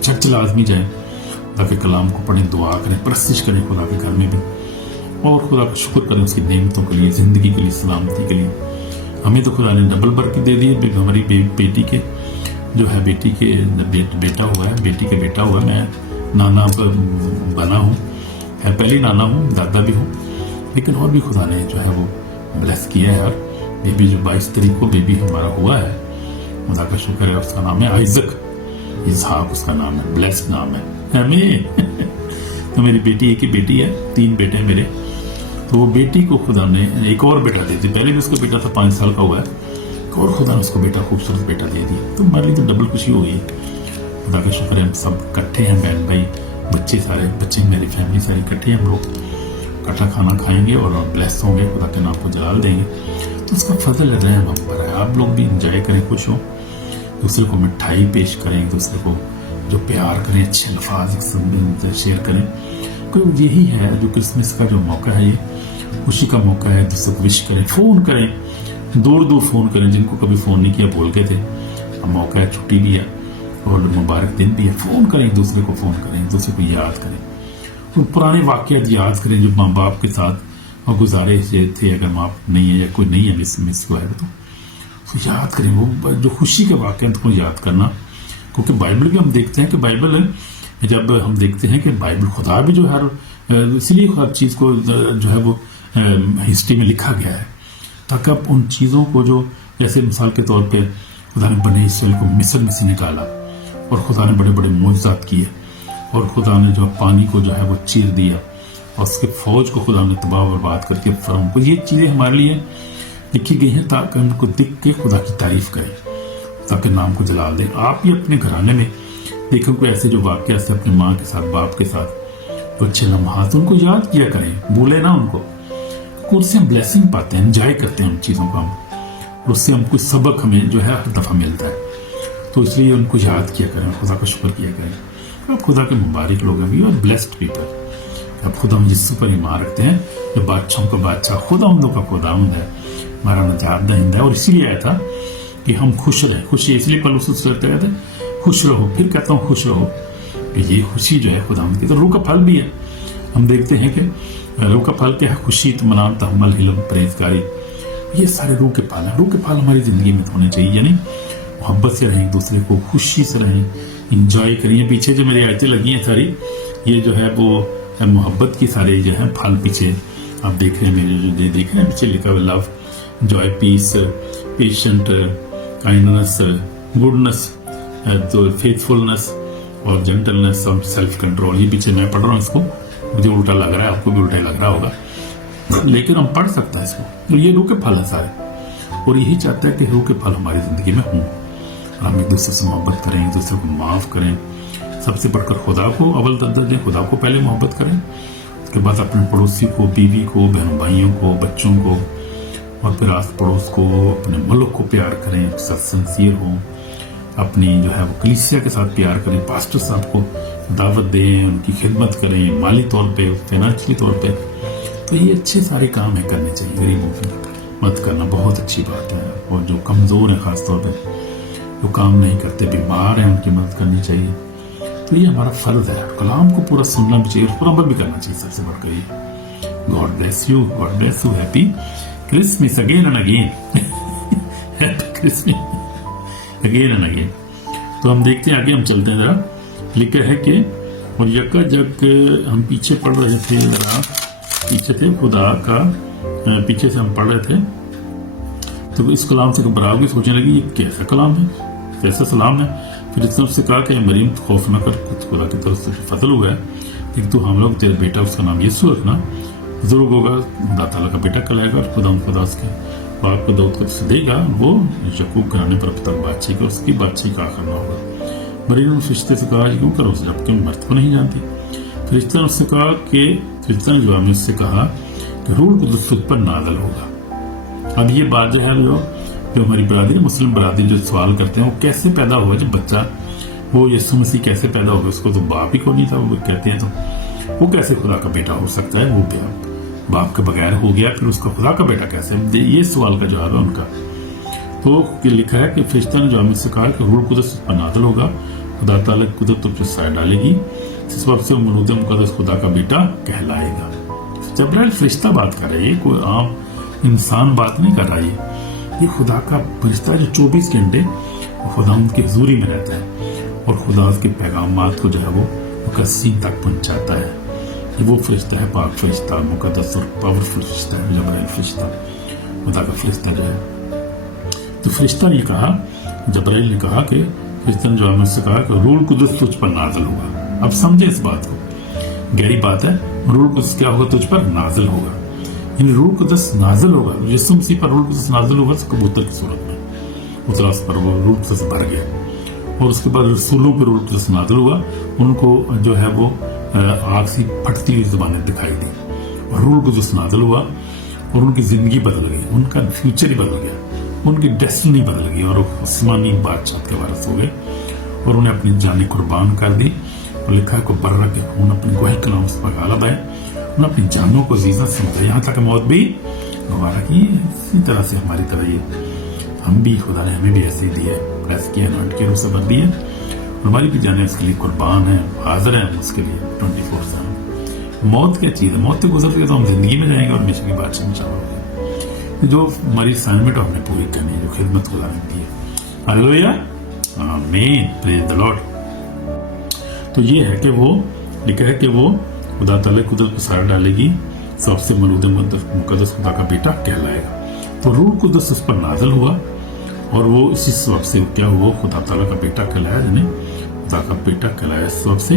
چرچ لازمی جائیں, خدا کے کلام کو پڑھیں, دعا کریں, پرستش کریں خدا کے گھر میں بھی, اور خدا کا شکر کریں اس کی نعمتوں کے لیے, زندگی کے لیے, سلامتی کے لیے. ہمیں تو خدا نے ڈبل برکت دے دی ہے. ہماری بیٹی کے جو ہے بیٹی کے بیٹا ہوا ہے, بیٹی کا بیٹا ہوا ہے. میں نانا بنا ہوں, پہلے نانا ہوں, دادا بھی ہوں, لیکن اور بھی خدا نے جو ہے وہ بلیس کیا ہے. اور بیبی جو 22 تاریخ کو بیبی ہمارا ہوا ہے, خدا کا شکر ہے. اس کا نام ہے آئزک, اسحاق اس کا نام ہے, بلیس نام ہے. تو میری بیٹی ایک ہی بیٹی ہے, 3 بیٹے میرے. تو وہ بیٹی کو خدا نے ایک اور بیٹا دے دی. پہلے بھی اس کا بیٹا تھا 5 سال کا ہوا ہے, اور خدا نے اس کو بیٹا خوبصورت بیٹا دے دیا. تو ہمارے لیے تو ڈبل خوشی ہو گئی. خدا کا شکر ہے, ہم سب اکٹھے ہیں, بہن بھائی, بچے سارے, بچے میری فیملی ساری اکٹھے ہیں. ہم لوگ اکٹھا کھانا کھائیں گے اور بلیس ہوں گے, خدا کے نام کو جلال دیں گے. تو اس کا فضل رحم ہم پر ہے. آپ لوگ بھی انجوائے کریں, خوش ہوں, دوسرے کو مٹھائی پیش کریں, دوسرے کو جو پیار کریں, اچھے الفاظ شیئر کریں. کوئی یہی ہے جو کرسمس کا جو موقع ہے, یہ خوشی کا موقع ہے. دوسرے کو وش کریں, فون کریں, دور فون کریں, جن کو کبھی فون نہیں کیا بول کے تھے. اب موقع ہے, چھٹی بھی ہے اور مبارک دن بھی ہے. فون کریں, دوسرے کو فون کریں, دوسرے کو یاد کریں, پرانے واقعات یاد کریں جو ماں باپ کے ساتھ گزارے تھے. اگر ماں باپ نہیں ہے یا کوئی نہیں ہے مس ہوا ہے تو یاد کریں وہ جو خوشی کے واقعات کو یاد کرنا. کیونکہ بائبل بھی ہم دیکھتے ہیں کہ بائبل جب ہم دیکھتے ہیں کہ بائبل خدا بھی جو ہے, اس لیے ہر چیز کو جو ہے وہ ہسٹری میں لکھا گیا ہے تاکہ اب ان چیزوں کو جو جیسے مثال کے طور پہ خدا نے بنی اسرائیل کو مصر میں سے نکالا اور خدا نے بڑے بڑے معجزات کیے, اور خدا نے جو پانی کو جو ہے وہ چیر دیا اور اس کے فوج کو خدا نے تباہ و برباد کر کے فرعون کو. یہ چیزیں ہمارے لیے لکھی گئی ہیں تاکہ ہم کو دیکھ کے خدا کی تعریف کریں, تاکہ نام کو جلال دیں. آپ بھی اپنے گھرانے میں دیکھیں کوئی ایسے جو واقعہ سے اپنی ماں کے ساتھ, باپ کے ساتھ, وہ اچھے لمحات ان کو یاد کیا کریں, بھولے نہ ان کو. اس سے ہم بلیسنگ پاتے ہیں, انجوائے کرتے ہیں ان چیزوں کو ہم, اور اس سے ہم کوئی سبق ہمیں جو ہے ہر دفعہ ملتا ہے. تو اس لیے ان کو یاد کیا کریں, خدا کا شکر کیا کریں. آپ خدا کے مبارک لوگ ہیں, اور بلیسڈ پیپل. اب خدا جس پر ایمان رکھتے ہیں, جو بادشاہوں کا بادشاہ خدا ان کا خداوند ہے, ہمارا نجات دہندہ ہے. اور اسی لیے آیا تھا کہ ہم خوش رہیں. خوشی اس لیے پلوس کرتے رہتے خوش رہو. پھر کہتا ہوں خوش رہو, کہ یہ خوشی جو ہے خداوند کی تو روح کا پھل بھی ہے. ہم دیکھتے ہیں کہ روح کا پھل کیا ہے؟ خوشی, اطمینان, تحمل, حلم, پرہیزگاری. یہ سارے روح کے پھل ہیں. روح کے پھل ہماری زندگی میں ہونے چاہیے, یعنی محبت سے رہیں, دوسرے کو خوشی سے رہیں, انجوائے کریں. پیچھے جو میری آیتیں لگی ہیں ساری, یہ جو ہے وہ محبت کی سارے جو ہیں پھل پیچھے آپ دیکھ رہے ہیں. میرے جو دیکھ رہے ہیں پیچھے لکھا ہوا لو, جوائے, پیس, پیشنٹ, کائنڈنس, گڈنس, فیتھفلنس اور جینٹلنس اور سیلف کنٹرول. یہ پیچھے میں پڑھ رہا ہوں, اس کو مجھے الٹا لگ رہا ہے, آپ کو بھی الٹا لگ رہا ہوگا, لیکن ہم پڑھ سکتے ہیں اس کو. تو یہ روح کے پھل ہیں سارے, اور یہی چاہتا ہے کہ روح کے پھل ہماری زندگی میں ہوں. ہم ایک دوسرے سے محبت کریں, ایک دوسرے کو معاف کریں, سب سے بڑھ کر خدا کو اول درجہ دیں. خدا کو پہلے محبت کریں, اس کے بعد اپنے پڑوسی کو, بیوی کو, بہنوں بھائیوں کو, بچوں کو, اور پھر آس پڑوس کو, اپنے ملک کو پیار کریں, سنسیئر ہوں, اپنی جو ہے وہ کلیسیا کے ساتھ پیار کریں, پاسٹر صاحب کو دعوت دیں, ان کی خدمت کریں, مالی طور پہ, فائنانشلی طور پہ. تو یہ اچھے سارے کام ہیں کرنے چاہیے. غریبوں کی مدد کرنا بہت اچھی بات ہے, اور جو کمزور ہیں خاص طور پہ, جو کام نہیں کرتے, بیمار ہیں, ان کی مدد کرنی چاہیے. تو یہ ہمارا فرض ہے. کلام کو پورا سننا بھی چاہیے, اس پر عمل بھی کرنا چاہیے. سب سے بڑھ کر یہ God bless you, God bless you. Happy Christmas again and again. Happy Christmas again and again. تو ہم دیکھتے ہیں آگے, ہم چلتے ہیں ذرا. لکھا ہے کہ اور یکا جگ ہم پیچھے پڑھ رہے تھے, ذرا پیچھے تھے خدا کا, پیچھے سے ہم پڑھ رہے تھے. تو اس کلام سے گھبراؤ گے, سوچنے لگی یہ کیسا کلام ہے, کیسا سلام ہے. پھر اس نے اس سے کہا کہ مریم خوف نہ کر, کچھ خدا کی طرف سے فضل ہوا ہے, لیکن تو ہم لوگ تیرے بیٹا اس کا نام یسوع رکھنا, بزرگ ہوگا, خدا تعالیٰ کا بیٹا کہلائے گا, خدا اس کے باپ کو داؤد کو دے گا, وہ یعقوب گھرانے پر اب تک بادشاہی کا, اس کی بادشاہی کا آخر نہ ہوگا. مریم نے فرشتے سے کہا کیوں کرو, جبکہ مرد کو نہیں جانتی. فرشتہ نے اس سے کہا کہ فرشتہ نے جواب میں اس سے کہا کہ روح القدس تجھ پر نازل ہوگا. اب یہ بات جو ہے جو ہماری برادری, مسلم برادری جو سوال کرتے ہیں, وہ کیسے پیدا ہوا جب بچہ, وہ یسوع مسیح کیسے پیدا ہوگا, اس کو تو باپ ہی کو نہیں تھا, وہ کہتے ہیں تو وہ کیسے خدا کا بیٹا ہو سکتا ہے, وہ باپ کے بغیر ہو گیا, پھر اس کا خدا کا بیٹا کیسے. یہ سوال کا جواب ہے ان کا. تو لکھا ہے کہ فرشتہ نے جواب میں سے کہا کہ روح القدس پر نازل ہوگا, خدا تعالیٰ کی قدرت تجھ پر سایہ ڈالے گی, اس وقت سے مولود مقدس خدا کا بیٹا کہلائے گا. جبرائیل فرشتہ بات کر رہا ہے, یہ کوئی عام انسان بات نہیں کر رہا. یہ خدا کا فرشتہ جو 24 گھنٹے خدا ان کی حضوری میں رہتا ہے, اور خدا کے پیغامات کو جو ہے وہ مقصد تک پہنچاتا ہے. وہ فرشتہ ہے, پاک فرشتہ, مقدس اور پاورفل فرشتہ ہے, جبرائیل فرشتہ, خدا کا فرشتہ جو ہے. تو فرشتہ نے کہا, جبرائیل نے کہا کہ فرشتہ نے جو ہم سے کہا کہ روح القدس تجھ پر نازل ہوگا. اب سمجھے اس بات کو, گہری بات ہے. روح القدس کیا ہوگا, تجھ پر نازل ہوگا, یعنی روح القدس نازل ہوگا. یسوع مسیح پر روح القدس نازل ہوگا کبوتر کی صورت میں, اترا اس پر وہ روح القدس بھر گیا. اور اس کے بعد رسولوں پر روح القدس نازل ہوا, ان کو جو ہے وہ آگ سی پھٹتی ہوئی زبانیں دکھائی دی, اور روح القدس نازل ہوا, اور ان کی زندگی بدل گئی, ان کا فیوچر ہی بدل گیا, ان کی ڈیسٹنی بدل گئی, اور وہ آسمانی بادشاہ کے وارث ہو گئے, اور انہیں اپنی جانیں قربان کر دی. اور لکھا ہے کہ برہ کے خون اپنے گوہے کلام اس پر غالب آئے, انہیں اپنی جانوں کو عزیزت سمجھا, یہاں تک موت بھی گوارا کی. اسی طرح سے ہماری طرح یہ ہم بھی, خدا نے ہمیں بھی ایسے دی ہے, پریس کی انوائنٹ کے روح سے بن دی ہے, ہماری بھی جانیں اس کے لیے قربان ہیں, حاضر ہیں اس کے لیے 24/7. موت کیا چیز ہے, موت سے گزر کے تو ہم زندگی میں جائیں گے, اور ہمیشہ کی بادشاہ میں شامل ہوں گے. جو ہماری اسائنمنٹ ہم نے پوری کرنی ہے, جو خدمت خدا نے دی ہے. ہاللویا, آمین, پریز دی لارڈ. تو یہ ہے کہ وہ لکھا ہے کہ وہ خدا تعالیٰ قدرت کو سایہ ڈالے گی, سب سے مولود مقدس خدا کا بیٹا کہلائے گا. تو روح القدس اس پر نازل ہوا, اور وہ اسی سبب سے کیا ہوا, خدا تعالیٰ کا بیٹا کہلایا, جنہیں خدا کا بیٹا کہلایا. اس سبب سے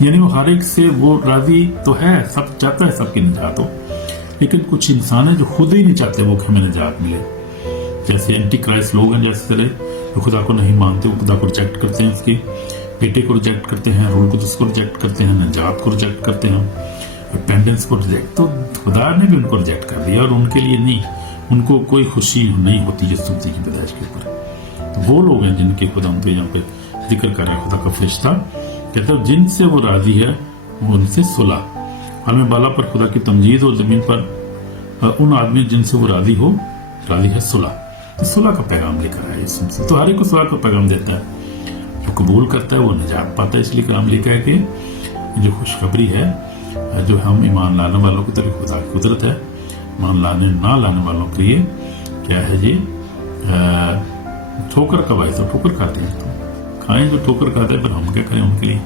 یعنی وہ ہر ایک سے وہ راضی تو ہے، سب چاہتا ہے سب کی نجات ہو، لیکن کچھ انسان ہیں جو خود ہی نہیں چاہتے وہ کہ ہمیں نجات ملے، جیسے اینٹی کرائسٹ لوگ ہیں، جیسے طرح جو خدا کو نہیں مانتے، وہ خدا کو ریجیکٹ کرتے ہیں، اس کے بیٹے کو ریجیکٹ کرتے ہیں، روح القدس کو ریجیکٹ کرتے ہیں، نجات کو ریجیکٹ کرتے ہیں، ریپینٹنس کو ریجیکٹ، تو خدا نے بھی ان کو ریجیکٹ کر دیا، اور ان کے لیے نہیں، ان کو کوئی خوشی نہیں ہوتی یسوع مسیح کی پیدائش کے اوپر۔ تو وہ لوگ ہیں جن کے خدا ان پہ یہاں پہ ذکر کر رہے ہیں، خدا کا فرشتہ کہتا ہے جن سے وہ راضی ہے وہ ان سے صلح، عالم بالا پر خدا کی تمجید، اور زمین پر ان آدمی جن سے وہ راضی ہے صلح۔ تو صلح کا پیغام لے کر آیا یسوع مسیح، تو ہر ایک کو صلح کا پیغام دیتا ہے، جو قبول کرتا ہے وہ نجات پاتا ہے۔ اس لیے کلام لکھا ہے کہ جو خوشخبری ہے جو ہم ایمان لانے والوں کی طرف خدا کی قدرت ہے، ایمان نہ لانے والوں کے لیے کیا ہے یہ ٹھوکر کا باعث ہے، ٹھوکر کھاتے ہیں، تو کھائیں جو ٹھوکر کھاتے ہیں، پھر ہم کیا کریں ان کے لیے؟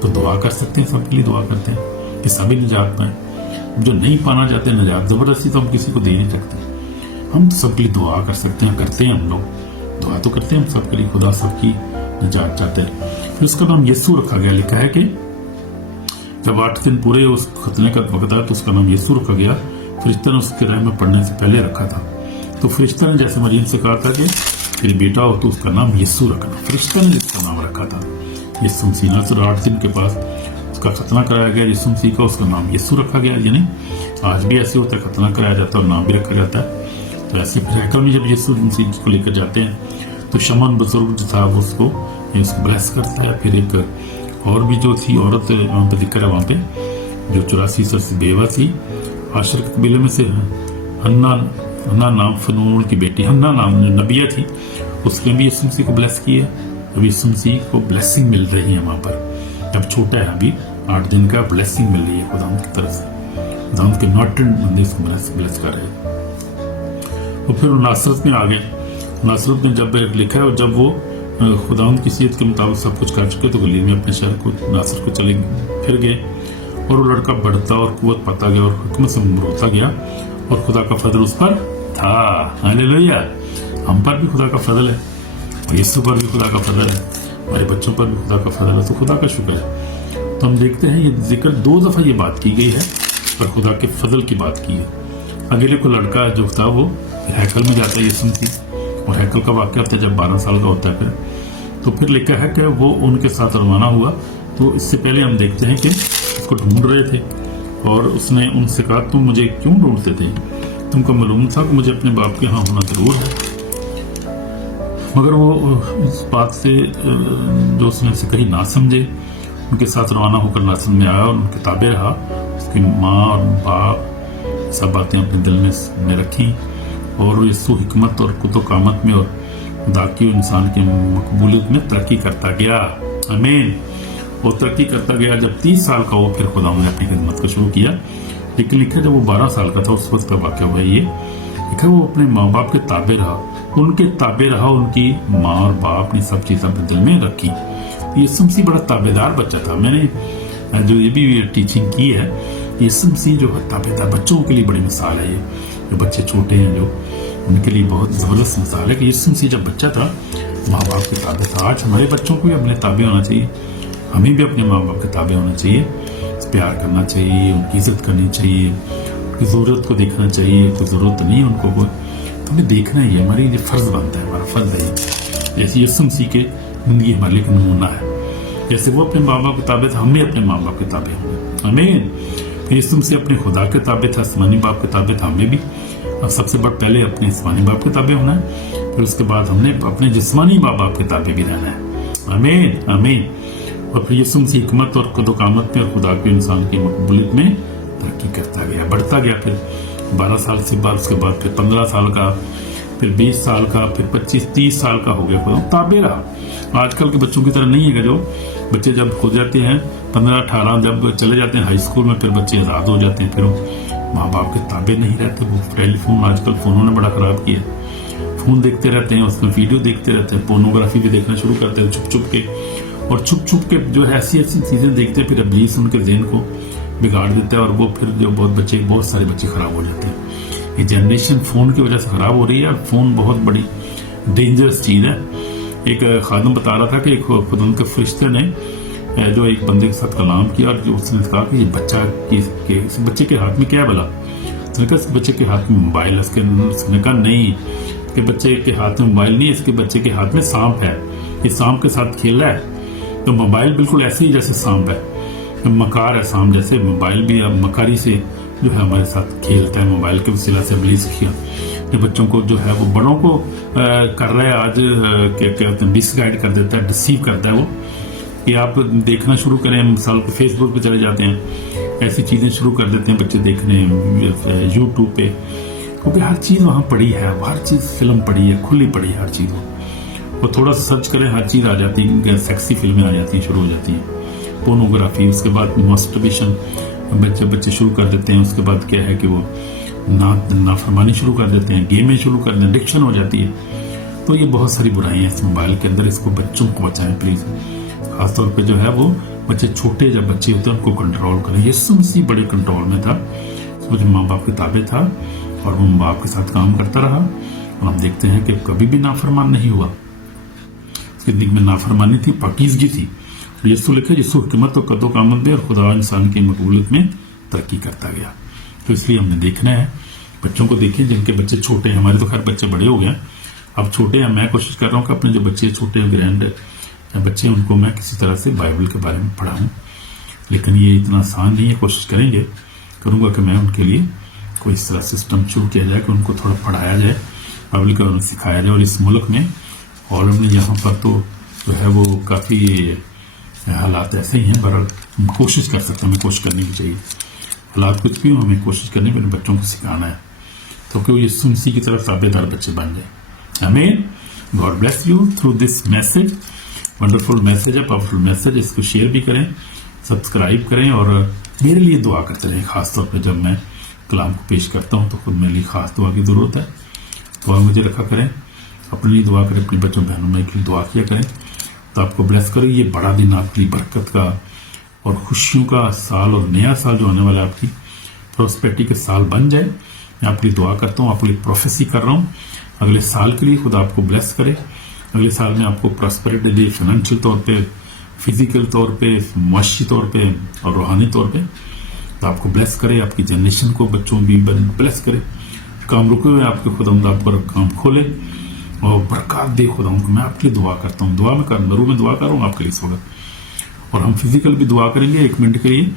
تو دعا کر سکتے ہیں، سب کے لیے دعا کرتے ہیں کہ سبھی نجات پائیں۔ جو نہیں پانا چاہتے نجات، زبردستی تو ہم کسی کو دے نہیں سکتے، ہم تو سب کے لیے دعا کر سکتے ہیں، کرتے ہیں، ہم لوگ دعا تو کرتے ہیں ہم سب کے لیے، خدا سب کی نجات چاہتے ہیں۔ پھر اس کا نام یسوع رکھا گیا، لکھا ہے کہ جب 8 دن پورے اس ختنے کا وقت آیا تو اس کا نام یسوع رکھا گیا، فرشتہ نے اس کے رحم میں پڑھنے سے پہلے رکھا تھا۔ تو فرشتہ نے جیسے مریم سے کہا تھا کہ تیری بیٹا ہو تو اس کا نام یسوع رکھنا، فرشتہ نے جس کا نام رکھا تھا یسوع مسیح، نہ 8 دن کے بعد اس کا ختنہ کرایا گیا یسوع مسیح کا، اس کا نام یسوع رکھا گیا۔ یعنی آج بھی ایسے ہوتا ہے، ختنہ کرایا جاتا ہے اور نام بھی رکھا جاتا ہے۔ تو ایسے پھر ہیکل میں جب یسوع مسیح کو لے کر جاتے ہیں تو شمعون بزرگ جو تھا وہ اس کو بلیس کرتا ہے۔ پھر ایک اور بھی جو تھی عورت وہاں پہ ذکر ہے، وہاں پہ جو 84 سال سے بیوہ تھی، عاشر کے قبیلے میں سے ہنا نام فنون کی بیٹی، ہنا نام نبیہ تھی، اس نے بھی یسوع مسیح کو بلیس کیا۔ ابھی یسوع مسیح کو بلیسنگ مل رہی ہے وہاں پر، جب چھوٹا ہے ابھی 8 دن کا، بلیسنگ مل رہی ہے خدا کی طرف سے، خدا کے نوٹن بندے اس کو بلیس کر رہے ہیں۔ اور پھر ناصرت میں آ گئے، ناصرت میں جب لکھا ہے، اور جب وہ خدا کی صحت کے مطابق سب کچھ کر چکے تو گلیل میں اپنے شہر کو ناصر کو چلے پھر گئے، اور وہ لڑکا بڑھتا اور قوت پاتا گیا اور حکمت سے بڑھتا گیا، اور خدا کا فضل اس پر تھا۔ ہاللیلویا! ہم پر بھی خدا کا فضل ہے، اور یسوع پر بھی خدا کا فضل ہے، ہمارے بچوں پر بھی خدا کا فضل ہے، تو خدا کا شکر ہے۔ تو ہم دیکھتے ہیں یہ ذکر 2 دفعہ یہ بات کی گئی ہے، اور خدا کے فضل کی بات کی ہے۔ اگلے کو لڑکا جو تھا وہ ہیکل میں جاتا ہے یسوع مسیح، اور ہیکل کا واقعہ ہوتا ہے جب 12 سال کا ہوتا ہے، تو پھر لکھا ہے کہ وہ ان کے ساتھ روانہ ہوا۔ تو اس سے پہلے ہم دیکھتے ہیں کہ اس کو ڈھونڈ رہے تھے، اور اس نے ان سے کہا تم مجھے کیوں ڈھونڈتے تھے؟ تم کو معلوم تھا کہ مجھے اپنے باپ کے ہاں ہونا ضرور ہے۔ مگر وہ اس بات سے جو اس نے سے کہیں نہ سمجھے، ان کے ساتھ روانہ ہو کر ناصرت میں آیا اور ان کے تابع رہا۔ اس کی ماں اور باپ سب باتیں اپنے دل میں رکھیں، اور یسوع حکمت اور قوت و قامت میں اور خدا انسان کی مقبولیت میں ترقی کرتا گیا۔ آمین۔ وہ ترقی کرتا گیا، جب 30 سال کا ہو پھر خدا نے اپنی خدمت کو شروع کیا۔ لیکن لکھا جب وہ 12 سال کا تھا اس وقت کا واقعہ ہوا، یہ لکھا وہ اپنے ماں باپ کے تابع رہا، ان کے تابع رہا، ان کی ماں اور باپ نے سب چیزیں اپنے دل میں رکھی۔ یسوع مسیح بڑا تابع دار بچہ تھا۔ میں نے جو یہ بھی ٹیچنگ کی ہے، یسوع مسیح جو ہے تابع دار بچوں کے لیے بڑی مثال ہے، یہ جو بچے چھوٹے ہیں جو ان کے لیے بہت زبردست مثال ہے کہ یسوع مسیح جب بچہ تھا ماں باپ کے تابع تھا۔ آج ہمارے بچوں کو بھی اپنے تابع ہونا چاہیے، ہمیں بھی اپنے ماں باپ کے تابع ہونا چاہیے، پیار کرنا چاہیے، ان کی عزت کرنی چاہیے، ان کی ضرورت کو دیکھنا چاہیے، کوئی ضرورت نہیں ان کو تو ہمیں دیکھنا ہی ہے، ہماری یہ فرض بنتا ہے، ہمارا فرض ہے۔ جیسے یسوع مسیح کے زندگی ہمارے لیے نمونہ ہے، جیسے وہ اپنے ماں باپ کے تابع تھا، ہم بھی اپنے ماں باپ کے تابع ہوں گے۔ آمین۔ پھر یسوع مسیح اپنے خدا کے تابع تھا، آسمانی باپ کے تابع تھا، ہمیں بھی سب سے بڑھ پہلے اپنے آسمانی باپ کے تابع ہونا ہے، پھر اس کے بعد ہم نے اپنے جسمانی ماں باپ کے تابع بھی رہنا ہے۔ آمین آمین۔ اور پھر یسوع مسیح حکمت اور قوت و قامت میں اور خدا کے انسان کی مقبولیت میں ترقی کرتا گیا، بڑھتا گیا۔ پھر 12 سال سے بعد اس کے بعد پھر 15 سال کا، پھر 20 سال کا، پھر 25-30 سال کا ہو گیا، خدا تابع رہا۔ آج کل کے بچوں کی طرح نہیں ہے کہ جو بچے جب ہو جاتے ہیں 15-18 جب چلے جاتے ہیں ہائی اسکول میں، پھر بچے آزاد ہو جاتے ہیں، پھر ماں باپ کے تابع نہیں رہتے۔ وہ ٹیلی فون آج کل فونوں نے بڑا خراب کیا، فون دیکھتے رہتے ہیں، اس میں ویڈیو دیکھتے رہتے ہیں، پورنوگرافی بھی دیکھنا شروع کرتے ہیں چھپ چھپ کے، اور چھپ چھپ کے جو ہے ایسی چیزیں دیکھتے ہیں، پھر ابلیس ان کے ذہن کو بگاڑ دیتا ہے، اور وہ پھر جو بہت سارے بچے خراب ہو جاتے ہیں۔ یہ جنریشن فون کی وجہ سے خراب ہو رہی ہے، اور فون بہت بڑی ڈینجرس چیز ہے۔ ایک خادم بتا رہا تھا کہ خدا کے فرشتے نے جو ایک بندے کے ساتھ کلام کیا اور جو اس نے کہا کہ یہ بچے کے ہاتھ میں کیا بلا؟ اس نے کہا اس بچے کے ہاتھ میں موبائل ہے. اس نے کہا نہیں، اس کے بچے کے ہاتھ میں موبائل نہیں ہے، اس کے بچے کے ہاتھ میں سانپ ہے، یہ سانپ کے ساتھ کھیل رہا ہے. تو موبائل بالکل ایسے ہی جیسے سانپ ہے، مکار ہے سانپ جیسے. موبائل بھی اب مکاری سے جو ہے ہمارے ساتھ کھیلتا ہے، موبائل کے وسیلہ سے ابلیس کیا جو بچوں کو جو ہے وہ بڑوں کو کر رہا ہے آج، کیا کہتے ہیں، ڈس گائیڈ کر دیتا ہے، ڈسیو کرتا ہے وہ کہ آپ دیکھنا شروع کریں. مثال پہ فیس بک پہ چلے جاتے ہیں، ایسی چیزیں شروع کر دیتے ہیں بچے دیکھنے، یوٹیوب پہ، کیونکہ ہر چیز وہاں پڑی ہے، ہر چیز فلم پڑی ہے، کھلی پڑی ہے ہر چیز. وہ تھوڑا سا سرچ کریں ہر چیز آ جاتی ہے، سیکسی فلمیں آ جاتی ہیں، شروع ہو جاتی ہیں، پورنوگرافی. اس کے بعد ماسٹربیشن بچے شروع کر دیتے ہیں. اس کے بعد کیا ہے کہ وہ نافرمانی شروع کر دیتے ہیں، گیمیں شروع کر دیتے ہیں، ایڈکشن ہو جاتی ہے. تو یہ بہت ساری برائیاں ہیں اس موبائل کے اندر. اس کو بچوں کو بچائیں پلیز، خاص طور پہ جو ہے وہ بچے چھوٹے جب بچے ہوتے ہیں ان کو کنٹرول کریں. یسوع مسیح بڑے کنٹرول میں تھا، اس ماں باپ کے تابع تھا اور وہ ماں باپ کے ساتھ کام کرتا رہا، اور ہم دیکھتے ہیں کہ کبھی بھی نافرمان نہیں ہوا. اس کی زندگی میں نافرمانی تھی، پاکیزگی تھی. یسوع لکھے یسوع حکمت و قد و قامت میں اور خدا انسان کی مقبولیت میں ترقی کرتا گیا. تو اس لیے ہم نے دیکھنا ہے، بچوں کو دیکھیں جن کے بچے چھوٹے ہیں. ہمارے تو خیر بچے بڑے ہو گئے، اب چھوٹے ہیں. میں کوشش کر رہا ہوں کہ اپنے جو بچے چھوٹے گرینڈ بچے ان کو میں کسی طرح سے بائبل کے بارے میں پڑھاؤں، لیکن یہ اتنا آسان نہیں ہے. کوشش کروں گا کہ میں ان کے لیے کوئی اس طرح سسٹم شروع کیا جائے کہ ان کو تھوڑا پڑھایا جائے، بائبل کے بارے میں سکھایا جائے. اور اس ملک میں اور ہم نے یہاں پر تو جو ہے وہ کافی حالات ایسے ہی ہیں، بہرحال کوشش کر سکتے ہیں، ہمیں کوشش کرنی بھی چاہیے. حالات کچھ بھی ہوں، ہمیں کوشش کرنی ہے، اپنے بچوں کو سکھانا ہے تو کہ وہ یسوع مسیح کی طرف تابع دار بچے بن جائیں. آمین. God bless you through this message. Wonderful message ہے، پاورفل میسج. اس کو شیئر بھی کریں، سبسکرائب کریں اور میرے لیے دعا کرتے رہیں. خاص طور پہ جب میں کلام کو پیش کرتا ہوں تو خود میرے لیے خاص دعا کی ضرورت ہے. دعا مجھے رکھا کریں، اپنے لیے دعا کریں، اپنے بچوں بہنوں میں کے لیے دعا کیا کریں تو آپ کو بلیس کرے. یہ بڑا دن آپ کی برکت کا اور خوشیوں کا سال اور نیا سال جو آنے والا ہے آپ کی پروسپیرٹی کے سال بن جائے. میں آپ کے لیے دعا کرتا ہوں، آپ کے لیے پروفیسی کر رہا ہوں اگلے سال کے لیے. خدا آپ کو بلیس کرے، اگلے سال میں آپ کو پراسپیرٹی دے، فائنینشیل طور پہ، فزیکل طور پہ، معاشی طور پہ اور روحانی طور پہ. تو آپ کو بلیس کرے، آپ کی جنریشن کو بچوں بھی بلیس کرے. کام رکے ہوئے آپ کے خداوند آپ پر کام کھولے اور برکات دے. خداوند کو میں آپ کے لیے دعا کرتا ہوں، دعا میں ضرور میں دعا کر رہا ہوں آپ کے لیے اس وقت. اور ہم فزیکل بھی دعا کریں گے 1 منٹ کے لیے.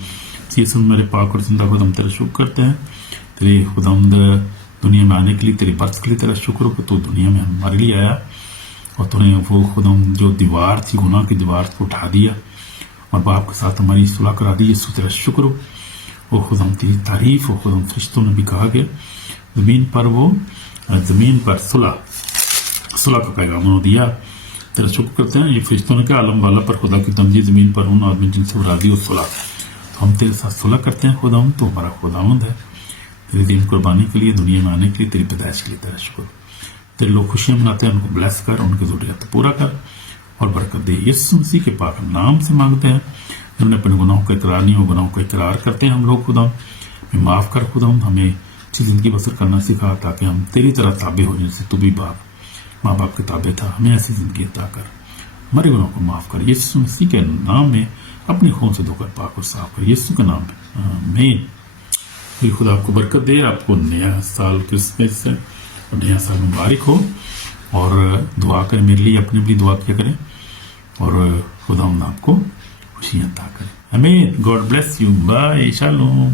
یسوع میرے پاک اور زندہ خدا ہم تیرا شکر کرتے ہیں، تیرے خداوند دنیا میں آنے کے لیے، تیری برس کے لیے تیرا شکر ہو کہ تو دنیا میں ہمارے لیے آیا اور تو نے وہ خداوند جو دیوار تھی، گناہ کی دیوار کو اٹھا دیا اور باپ کے ساتھ ہماری صلح کرا دی. یسوع تیرا شکر ہو. وہ خداوند تیری تعریف ہو. خداوند فرشتوں نے بھی کہا کہ زمین پر صلح کا پیغام دیا. تیرا شکر کرتے ہیں. یہ فرشتوں نے کہا عالم والا پر خدا کی تمجید زمین پر ان آدمی جن سے راضی ہو صلح. تو ہم تیرے ساتھ صلح کرتے ہیں خداوند، تو ہمارا خداوند ہے. تیرے دین قربانی کے لیے، دنیا میں آنے کے لیے، تیری پیدائش کے لیے تیرا شکر. تیرے لوگ خوشیاں مناتے ہیں، ان کو بلیس کر، ان کی ضروریات پورا کر اور برکت دے. یسوع مسیح کے پاک نام سے مانگتے ہیں. ہم نے اپنے گناہوں کا اقرار نہیں ہو، گناہوں کا اقرار کرتے ہیں ہم لوگ. خداوند معاف کر، خداوند ہمیں اچھی زندگی بسر کرنا سکھا تاکہ ہم تیری طرح تابع ہو، جیسے تو بھی ماں باپ کے تابع تھا. ہمیں ایسی زندگی عطا کر، ہمارے گناہوں کو معاف کر. یسوع مسیح کے نام میں اپنے خون سے دھو کر پاک اور صاف کر. یسوع کے نام میں آمین. خدا آپ کو برکت دے، آپ کو نیا سال کرسمس سے اور نیا سال مبارک ہو. اور دعا کریں میرے لیے، اپنے بھی دعا کیا کریں اور خدا آپ کو خوشیاں عطا کرے. آمین. God bless you. Bye. Shalom.